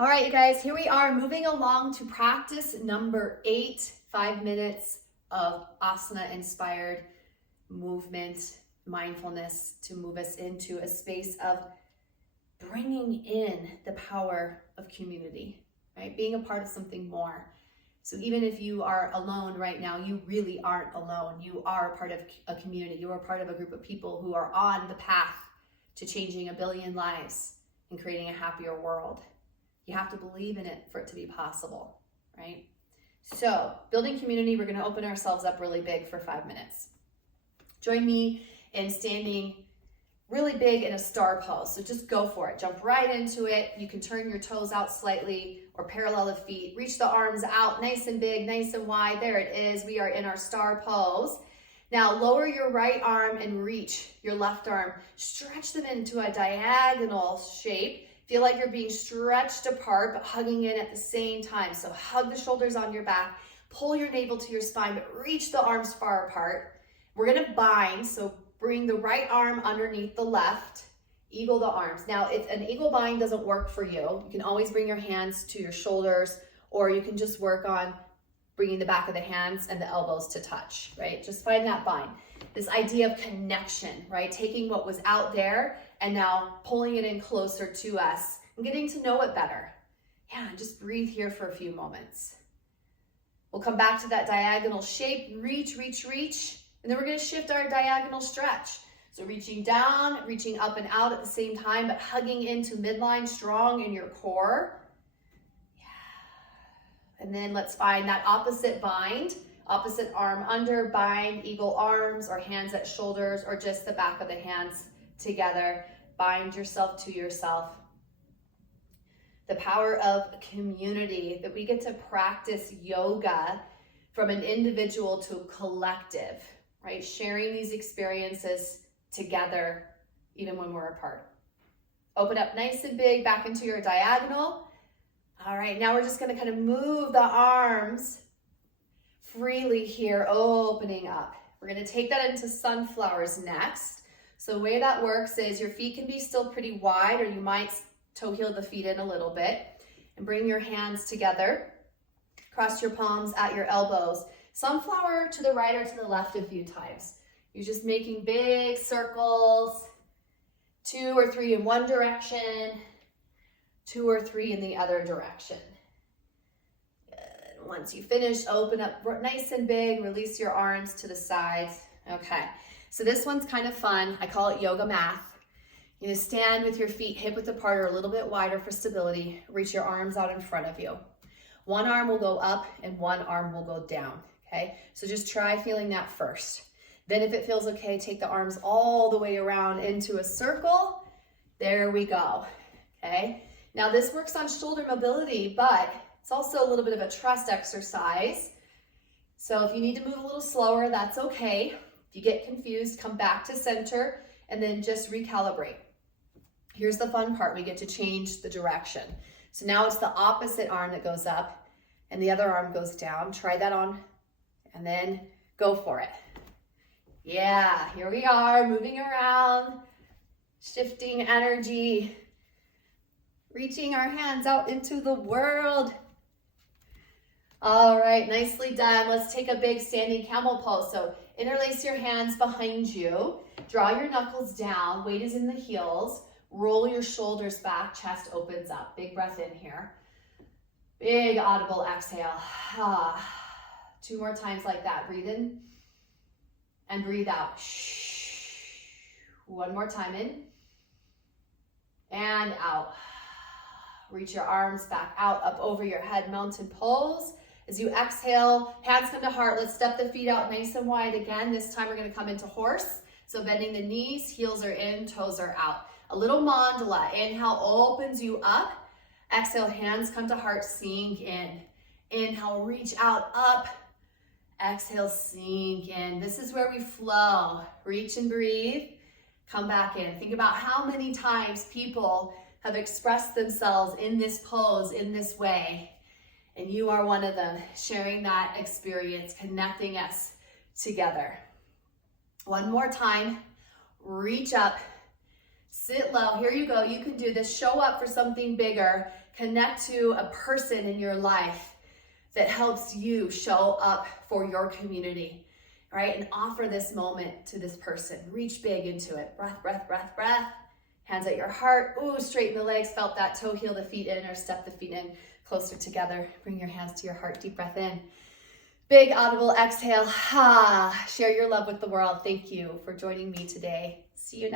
All right, you guys, here we are moving along to practice number 8, 5 minutes of asana-inspired movement, mindfulness to move us into a space of bringing in the power of community, right? Being a part of something more. So even if you are alone right now, you really aren't alone. You are a part of a community. You are part of a group of people who are on the path to changing 1 billion lives and creating a happier world. You have to believe in it for it to be possible, right? So building community, we're going to open ourselves up really big for 5 minutes. Join me in standing really big in a star pose. So just go for it. Jump right into it. You can turn your toes out slightly or parallel the feet. Reach the arms out nice and big, nice and wide. There it is. We are in our star pose. Now lower your right arm and reach your left arm. Stretch them into a diagonal shape. Feel like you're being stretched apart, but hugging in at the same time. So hug the shoulders on your back, pull your navel to your spine, but reach the arms far apart. We're gonna bind, so bring the right arm underneath the left, eagle the arms. Now, if an eagle bind doesn't work for you, you can always bring your hands to your shoulders, or you can just work on bringing the back of the hands and the elbows to touch, right? Just find that bind. This idea of connection, right? Taking what was out there and now pulling it in closer to us and getting to know it better. Yeah, just breathe here for a few moments. We'll come back to that diagonal shape, reach, reach, reach, and then we're gonna shift our diagonal stretch. So reaching down, reaching up and out at the same time, but hugging into midline, strong in your core. Yeah. And then let's find that opposite bind. Opposite arm under, bind, eagle arms, or hands at shoulders, or just the back of the hands together. Bind yourself to yourself. The power of community, that we get to practice yoga from an individual to a collective, right? Sharing these experiences together, even when we're apart. Open up nice and big, back into your diagonal. All right, now we're just gonna kind of move the arms freely here, opening up. We're gonna take that into sunflowers next. So the way that works is your feet can be still pretty wide, or you might toe heel the feet in a little bit, and bring your hands together. Cross your palms at your elbows. Sunflower to the right or to the left a few times. You're just making big circles, 2 or 3 in one direction, 2 or 3 in the other direction. Once you finish, open up nice and big, release your arms to the sides. Okay, so this one's kind of fun. I call it yoga math. You're gonna stand with your feet hip width apart or a little bit wider for stability. Reach your arms out in front of you. One arm will go up and one arm will go down, okay? So just try feeling that first. Then if it feels okay, take the arms all the way around into a circle. There we go, okay? Now this works on shoulder mobility, but it's also a little bit of a trust exercise. So if you need to move a little slower, that's okay. If you get confused, come back to center and then just recalibrate. Here's the fun part. We get to change the direction. So now it's the opposite arm that goes up and the other arm goes down. Try that on and then go for it. Yeah, here we are, moving around, shifting energy, reaching our hands out into the world. All right, nicely done. Let's take a big standing camel pose. So interlace your hands behind you, draw your knuckles down, weight is in the heels, roll your shoulders back, chest opens up. Big breath in here. Big audible exhale. 2 more times like that. Breathe in and breathe out. 1 more time in and out. Reach your arms back out, up over your head, mountain pose. As you exhale, hands come to heart. Let's step the feet out nice and wide again. This time we're gonna come into horse. So bending the knees, heels are in, toes are out. A little mandala. Inhale opens you up. Exhale, hands come to heart, sink in. Inhale, reach out, up. Exhale, sink in. This is where we flow. Reach and breathe. Come back in. Think about how many times people have expressed themselves in this pose, in this way. And you are one of them, sharing that experience, connecting us together. One more time. Reach up, Sit low. Here you go. You can do this. Show up for something bigger. Connect to a person in your life that helps you show up for your community, right? And offer this moment to this person. Reach big into it. Breath, breath, breath, breath. Hands at your heart. Ooh, straighten the legs. Felt that toe heel the feet in or step the feet in closer together. Bring your hands to your heart. Deep breath in. Big audible exhale. Share your love with the world. Thank you for joining me today. See you next